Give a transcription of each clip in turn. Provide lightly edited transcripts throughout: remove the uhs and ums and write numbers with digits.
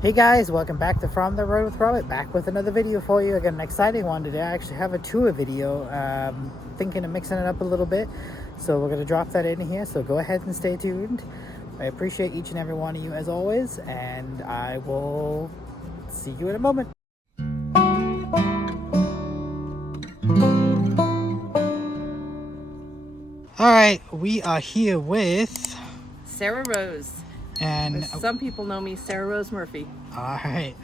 Hey guys, welcome back to From the Road with Robert, back with another video for you. I got an exciting one today. I actually have a tour video, thinking of mixing it up a little bit, so we're going to drop that in here, so go ahead and stay tuned. I appreciate each and every one of you as always, and I will see you in a moment. Alright, we are here with Sarah Rose. and Some people know me Sarah Rose Murphy. alright,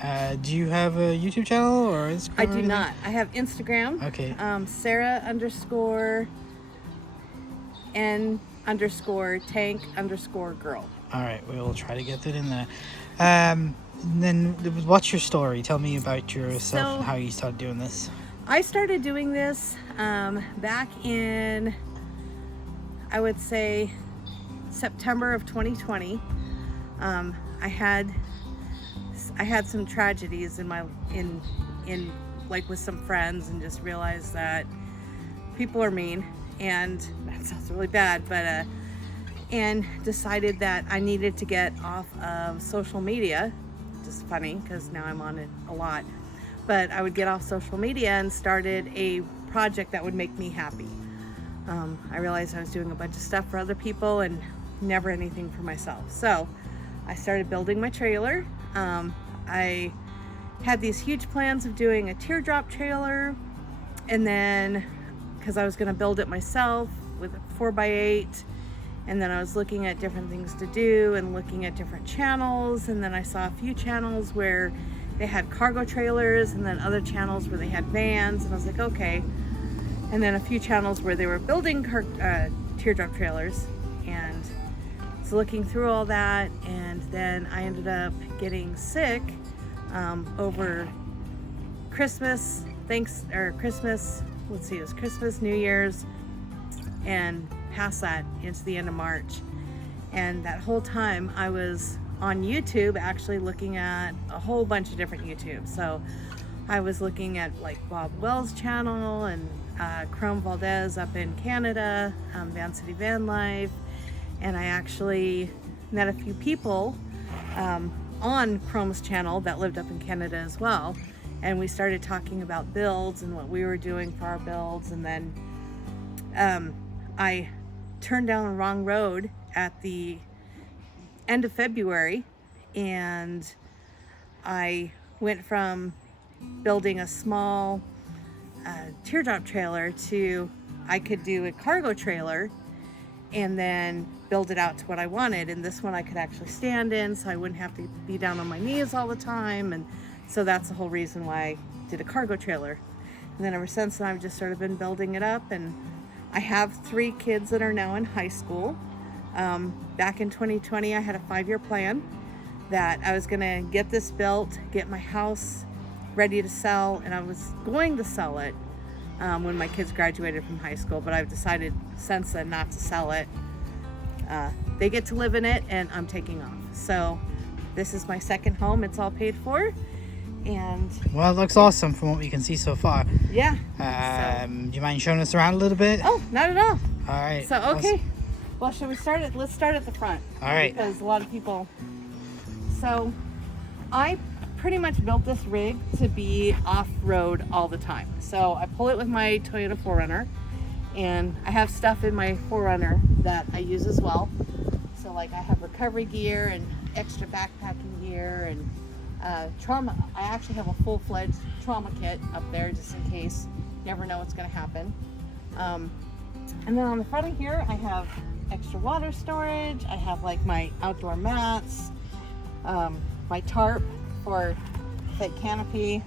do you have a YouTube channel or Instagram? I do not. I have Instagram. Okay. Sarah_N_tank_girl. Alright, we'll try to get that in there. Then what's your story? Tell me about yourself and how you started doing this. I started doing this back in, I would say, September of 2020. I had some tragedies in like with some friends, and just realized that people are mean, and that sounds really bad, but and decided that I needed to get off of social media. Just funny because now I'm on it a lot, but I would get off social media and started a project that would make me happy. I realized I was doing a bunch of stuff for other people and never anything for myself. So I started building my trailer. I had these huge plans of doing a teardrop trailer, and then because I was going to build it myself with a 4x8, and then I was looking at different things to do and looking at different channels, and then I saw a few channels where they had cargo trailers, and then other channels where they had vans, and I was like, okay. And then a few channels where they were building teardrop trailers, and so looking through all that, and then I ended up getting sick over Christmas, it was Christmas, New Year's, and past that into the end of March. And that whole time I was on YouTube, actually looking at a whole bunch of different YouTubes. So I was looking at like Bob Wells' channel, and Chrome Valdez up in Canada, Van City Van Life, and I actually met a few people on Chrome's channel that lived up in Canada as well, and we started talking about builds and what we were doing for our builds. And then I turned down the wrong road at the end of February, and I went from building a small teardrop trailer to I could do a cargo trailer and then build it out to what I wanted. And this one I could actually stand in, so I wouldn't have to be down on my knees all the time. And so that's the whole reason why I did a cargo trailer. And then ever since then, I've just sort of been building it up. And I have 3 kids that are now in high school. Back in 2020, I had a 5-year plan that I was gonna get this built, get my house ready to sell, and I was going to sell it when my kids graduated from high school, but I've decided since then not to sell it. They get to live in it, and I'm taking off. So this is my second home. It's all paid for, and Well, it looks awesome from what we can see so far. yeah. Do you mind showing us around a little bit? Oh, not at all. All right. So okay, well, should we start it? Let's start at the front. All right. Because a lot of people. So I pretty much built this rig to be off-road all the time. So I pull it with my Toyota 4Runner, and I have stuff in my 4Runner that I use as well. So like I have recovery gear and extra backpacking gear, and trauma. I actually have a full-fledged trauma kit up there just in case. You never know what's going to happen. And then on the front of here, I have extra water storage. I have like my outdoor mats, my tarp for thick canopy.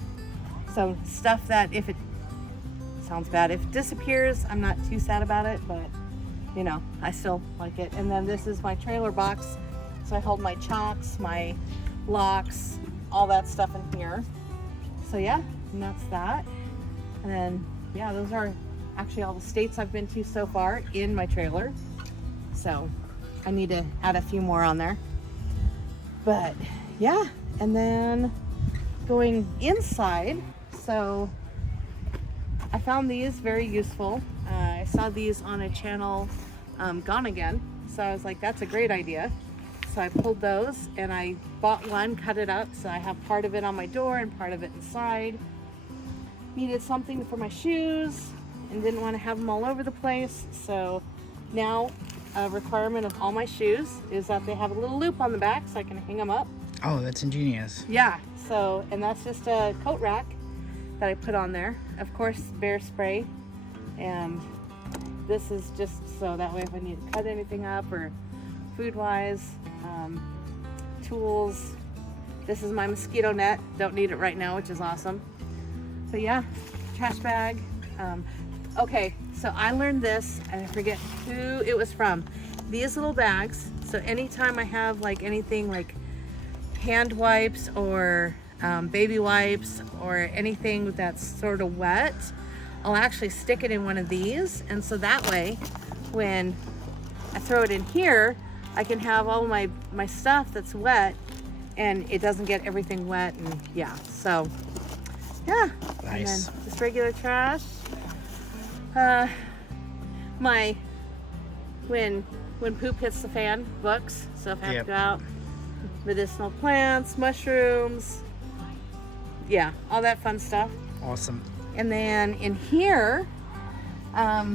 So stuff that if it sounds bad, if it disappears, I'm not too sad about it, but you know, I still like it. And then this is my trailer box. So I hold my chocks, my locks, all that stuff in here. So yeah, and that's that. And then yeah, those are actually all the states I've been to so far in my trailer. So I need to add a few more on there. But yeah, and then going inside, so I found these very useful. I saw these on a channel, Gone Again, so I was like, that's a great idea. so I pulled those and I bought one, cut it up, so I have part of it on my door and part of it inside. Needed something for my shoes and didn't want to have them all over the place, so now a requirement of all my shoes is that they have a little loop on the back so I can hang them up. Oh, that's ingenious. Yeah, so, and that's just a coat rack that I put on there. Of course, bear spray, and this is just so that way if I need to cut anything up or food-wise, tools. This is my mosquito net. Don't need it right now, which is awesome. But yeah, trash bag. Okay, so I learned this, and I forget who it was from. These little bags, so anytime I have like anything like hand wipes or baby wipes or anything that's sort of wet, I'll actually stick it in one of these, and so that way when I throw it in here, I can have all my stuff that's wet and it doesn't get everything wet. And yeah, so yeah. Nice. And then just regular trash. When poop hits the fan, books, so if I have to go out, medicinal plants, mushrooms, yeah, all that fun stuff. Awesome. And then in here, up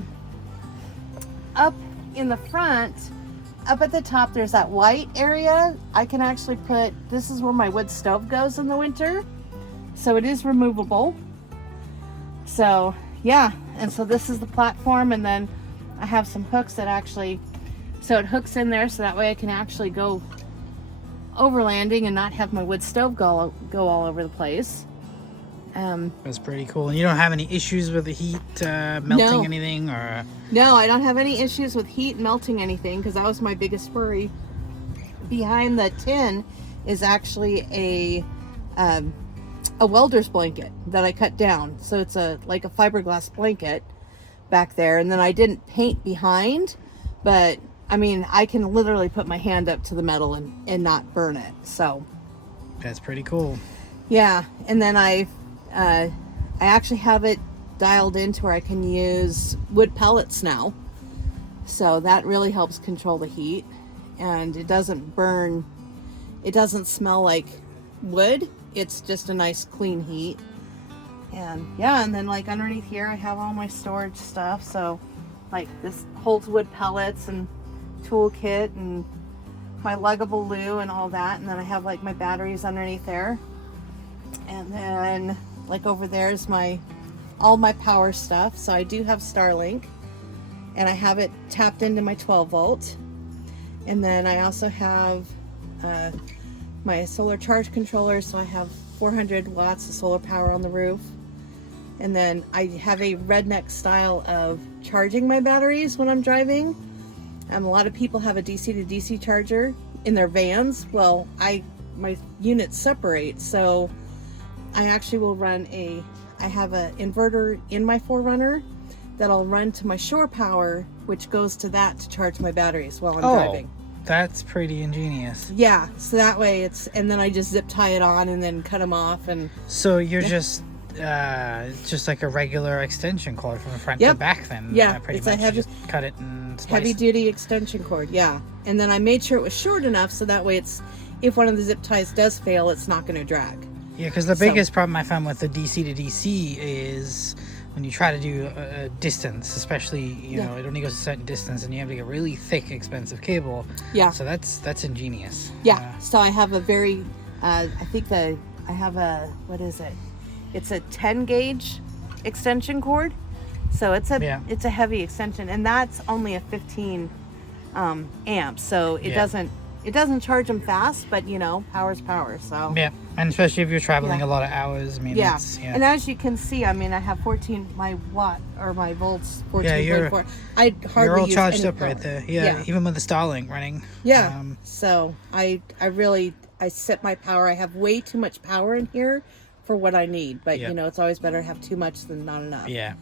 in the front, up at the top, there's that white area. I can actually put, this is where my wood stove goes in the winter. So it is removable. So yeah, and so this is the platform, and then I have some hooks that actually, so it hooks in there so that way I can actually go overlanding and not have my wood stove go all over the place. That's pretty cool. And you don't have any issues with the heat melting anything, or? No, I don't have any issues with heat melting anything, because that was my biggest worry. Behind the tin is actually a welder's blanket that I cut down. So it's like a fiberglass blanket back there, and then I didn't paint behind, but I mean, I can literally put my hand up to the metal and not burn it. So that's pretty cool. Yeah, and then I actually have it dialed in to where I can use wood pellets now. So that really helps control the heat, and it doesn't burn. It doesn't smell like wood. It's just a nice clean heat. And yeah, and then like underneath here I have all my storage stuff. So like this holds wood pellets and toolkit and my luggable loo and all that. And then I have like my batteries underneath there. And then like over there is all my power stuff. So I do have Starlink, and I have it tapped into my 12 volt. And then I also have my solar charge controller. So I have 400 watts of solar power on the roof. And then I have a redneck style of charging my batteries when I'm driving. A lot of people have a DC to DC charger in their vans. Well, my units separate, so I actually will run I have an inverter in my 4Runner that'll run to my shore power, which goes to that to charge my batteries while I'm driving. That's pretty ingenious. Yeah, so that way and then I just zip tie it on and then cut them off. And so you're just it's just like a regular extension cord from the front to back then. Yeah, pretty it's much. a heavy, you just cut it and splice. Heavy duty extension cord. Yeah, and then I made sure it was short enough so that way if one of the zip ties does fail, it's not going to drag. Yeah, because the biggest problem I found with the DC to DC is when you try to do a distance, especially you know it only goes a certain distance, and you have to get really thick, expensive cable. Yeah. So that's ingenious. Yeah. So I have a very, I have a, what is it? It's a 10 gauge extension cord. So it's a heavy extension, and that's only a 15 amps. So it doesn't charge them fast, but power's power. So yeah, and especially if you're traveling a lot of hours. I mean, and as you can see, I mean, I have 14 my volts 14.4. I hardly you're all use charged any up power. right there. Yeah, even with the Starlink running. Yeah. So I set my power. I have way too much power in here for what I need, but it's always better to have too much than not enough. Yeah.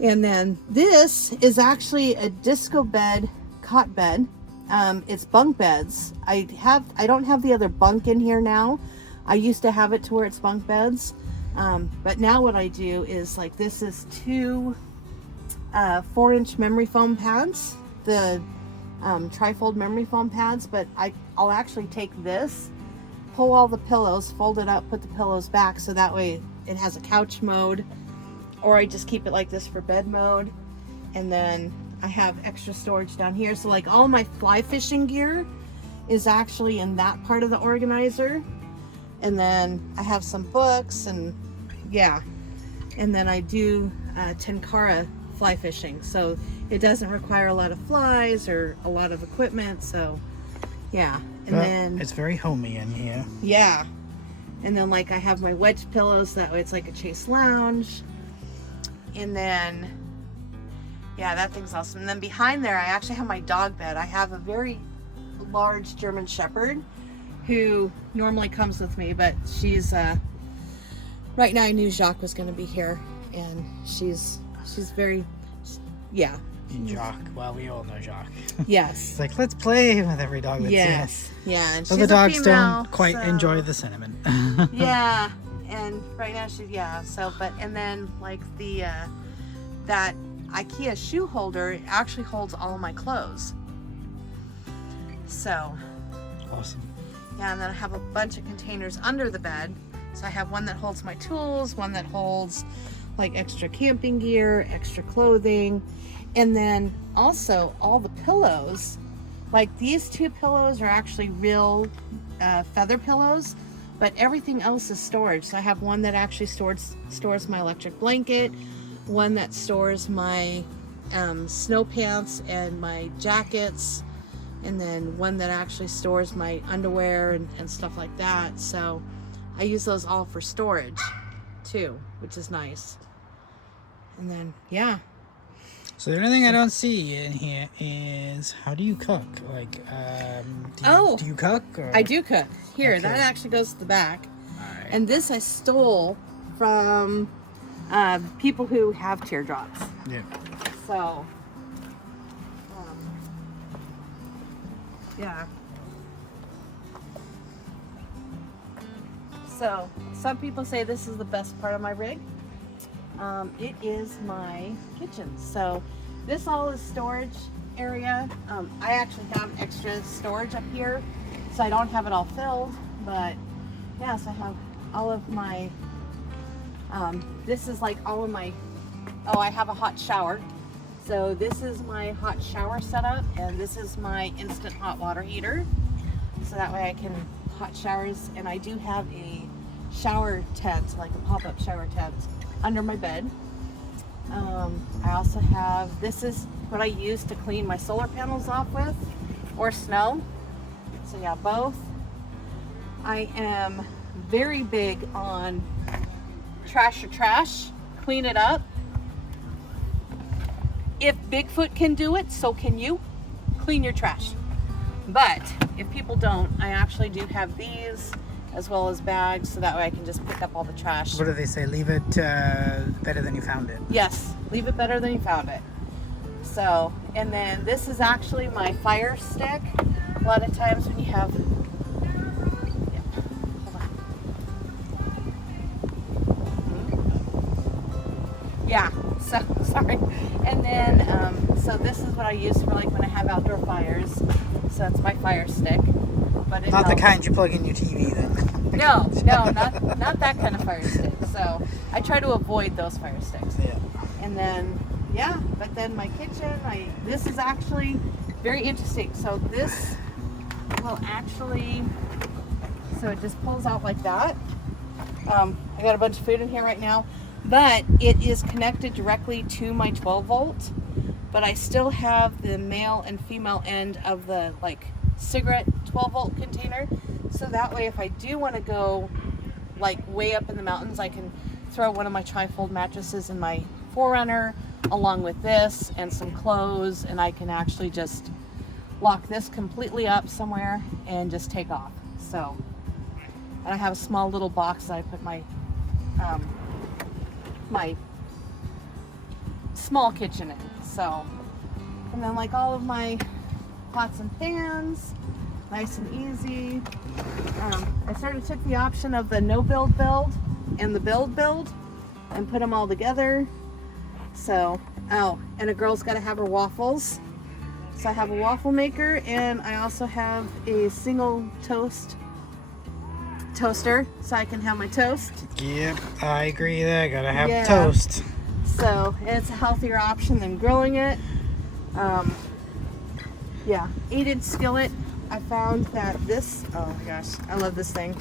And then this is actually a disco bed, cot bed. It's bunk beds. I don't have the other bunk in here now. I used to have it to where it's bunk beds. But now what I do is like, this is two 4-inch memory foam pads. The trifold memory foam pads, but I'll actually take this, pull all the pillows, fold it up, put the pillows back, so that way it has a couch mode, or I just keep it like this for bed mode. And then I have extra storage down here, so like all my fly fishing gear is actually in that part of the organizer. And then I have some books, and yeah, and then I do tenkara fly fishing, so it doesn't require a lot of flies or a lot of equipment. So yeah. And well, then it's very homey in here. Yeah. And then like I have my wedge pillows, that way it's like a chase lounge. And then yeah, that thing's awesome. And then behind there I actually have my dog bed. I have a very large German Shepherd who normally comes with me, but she's right now I knew Jacques was going to be here, and she's very, yeah. Jacques, well, we all know Jacques. Yes. It's like, let's play with every dog that's yes. Yeah, and so she's the dogs a female, don't quite so... enjoy the cinnamon. Yeah, and right now so, but, and then like the that IKEA shoe holder actually holds all of my clothes. So awesome. yeah, and then I have a bunch of containers under the bed. So I have one that holds my tools, one that holds like extra camping gear, extra clothing, and then also all the pillows. Like these two pillows are actually real feather pillows, but everything else is storage. So I have one that actually stores my electric blanket, one that stores my snow pants and my jackets, and then one that actually stores my underwear and stuff like that. So I use those all for storage too, which is nice. And then yeah. So the only thing I don't see in here is, how do you cook? Like, do you cook? Or? I do cook. Here, okay. That actually goes to the back. All right. And this I stole from people who have teardrops. Yeah. So, yeah. So, some people say this is the best part of my rig. It is my kitchen. So, this all is storage area. I actually have extra storage up here, so I don't have it all filled. But, yes, I have all of my, this is like all of my, I have a hot shower. So this is my hot shower setup, and this is my instant hot water heater. So that way I can hot showers, and I do have a shower tent, like a pop-up shower tent under my bed. I also have, this is what I use to clean my solar panels off with, or snow. So yeah, both. I am very big on trash or trash, clean it up. If Bigfoot can do it, so can you. Clean your trash. But if people don't, I actually do have these as well as bags, so that way I can just pick up all the trash. What do they say? Leave it better than you found it. Yes, leave it better than you found it. So, and then this is actually my fire stick. A lot of times when you have, yeah, so sorry. And then, so this is what I use for like when I have outdoor fires. So it's my fire stick. But it not helps. the kind you plug in your TV then. No, not that kind of fire stick. So I try to avoid those fire sticks. Yeah. And then, yeah, but then my kitchen, this is actually very interesting. So this will actually, so it just pulls out like that. I got a bunch of food in here right now, but it is connected directly to my 12 volt, but I still have the male and female end of the like cigarette 12 volt container. So that way, if I do want to go like way up in the mountains, I can throw one of my trifold mattresses in my Forerunner along with this and some clothes, and I can actually just lock this completely up somewhere and just take off. So, and I have a small little box that I put my my small kitchen in. So, and then like all of my pots and pans, nice and easy. I took the option of the no build and the build and put them all together. So, and a girl's got to have her waffles. So I have a waffle maker, and I also have a single toaster, so I can have my toast. Yep, I agree there. Gotta have Yeah. toast. So it's a healthier option than grilling it. Yeah, 8-inch skillet. I found that this, oh my gosh, I love this thing.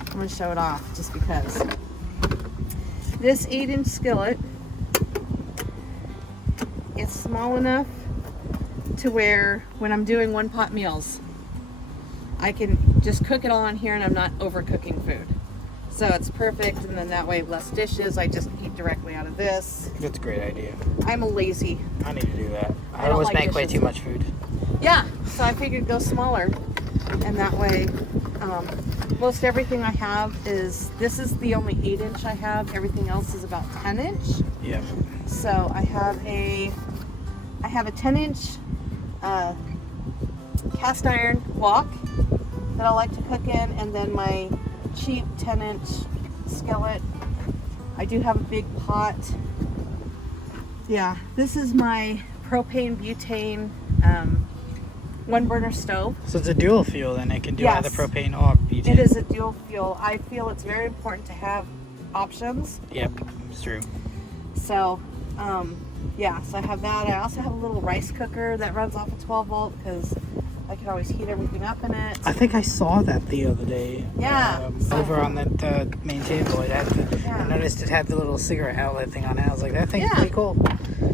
I'm gonna show it off just because. This 8-inch skillet, it's small enough to where when I'm doing one pot meals, I can just cook it all in here and I'm not overcooking food. So it's perfect, and then that way less dishes. I just eat directly out of this. That's a great idea. I'm a lazy. I need to do that. I don't always like make way dishes. too much food. Yeah, so I figured go smaller, and that way most everything I have is, this is the only 8-inch I have. Everything else is about 10-inch. Yep. So I have a 10-inch cast iron wok that I like to cook in, and then my cheap 10-inch skillet. I do have a big pot. Yeah, this is my propane butane 1-burner stove. So it's a dual fuel, then it can do Yes. either propane or butane. It is a dual fuel. I feel it's very important to have options. Yep, it's true. So, yeah, so I have that. I also have a little rice cooker that runs off a 12 volt because I can always heat everything up in it. I think I saw that the other day. Yeah. Over on that main table. It had the, Yeah. I noticed it had the little cigarette outlet thing on it. I was like, that thing's Yeah. pretty cool.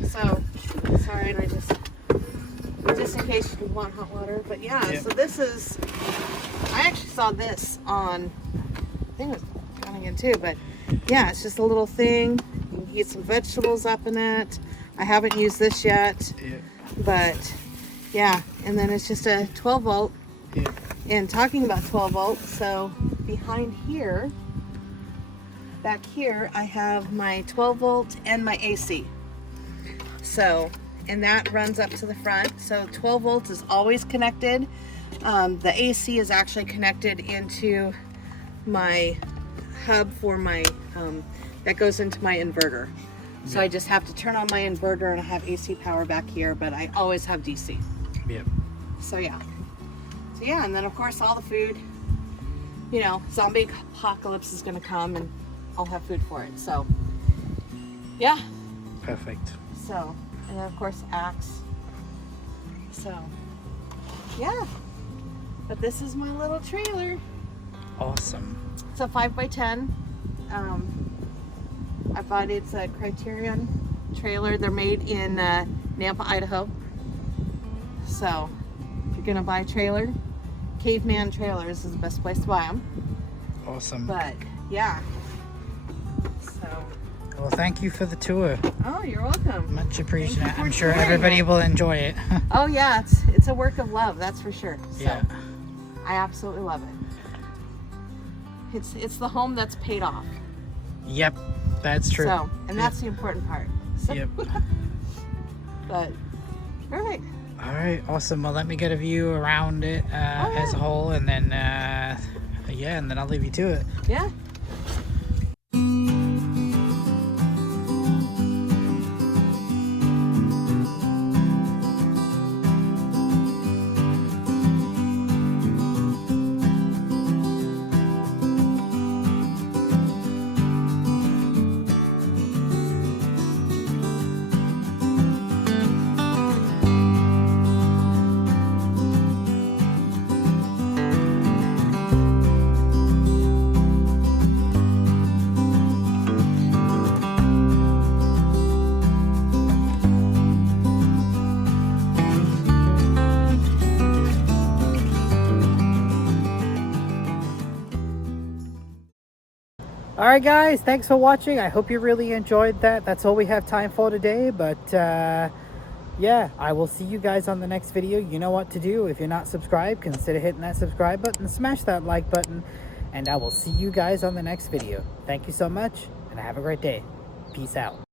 So, sorry, and I just in case you want hot water. But yeah, Yep. so this is, I actually saw this on, I think it was Cunningham too, but yeah, it's just a little thing. You can heat some vegetables up in it. I haven't used this yet, Yeah. but yeah, and then it's just a 12 volt. Yeah. And talking about 12 volts, so behind here, back here, I have my 12 volt and my AC. So, and that runs up to the front. So 12 volts is always connected. The AC is actually connected into my hub for my, that goes into my inverter. So I just have to turn on my inverter and I have AC power back here, but I always have DC. Yep. So yeah. So yeah, and then of course all the food, you know, zombie apocalypse is gonna come and I'll have food for it. So yeah. Perfect. So, and then of course axe. So yeah. But this is my little trailer. Awesome. It's a 5x10. I bought it's a Criterion trailer. They're made in Nampa, Idaho. So if you're gonna buy a trailer, Caveman Trailers is the best place to buy them. Awesome. But yeah. So. Well, thank you for the tour. Oh, you're welcome. Much appreciated. for I'm sure touring everybody it. will enjoy it. Oh yeah, it's a work of love, that's for sure. So Yeah. I absolutely love it. It's the home that's paid off. Yep, that's true. So, and that's the important part. So, Yep. But perfect. All right, awesome. Well, let me get a view around it as a whole, and then yeah, and then I'll leave you to it. Yeah. All right, guys, thanks for watching. I hope you really enjoyed that. That's all we have time for today, but yeah, I will see you guys on the next video. You know what to do. If you're not subscribed, consider hitting that subscribe button, smash that like button, and I will see you guys on the next video. Thank you so much, and have a great day. Peace out.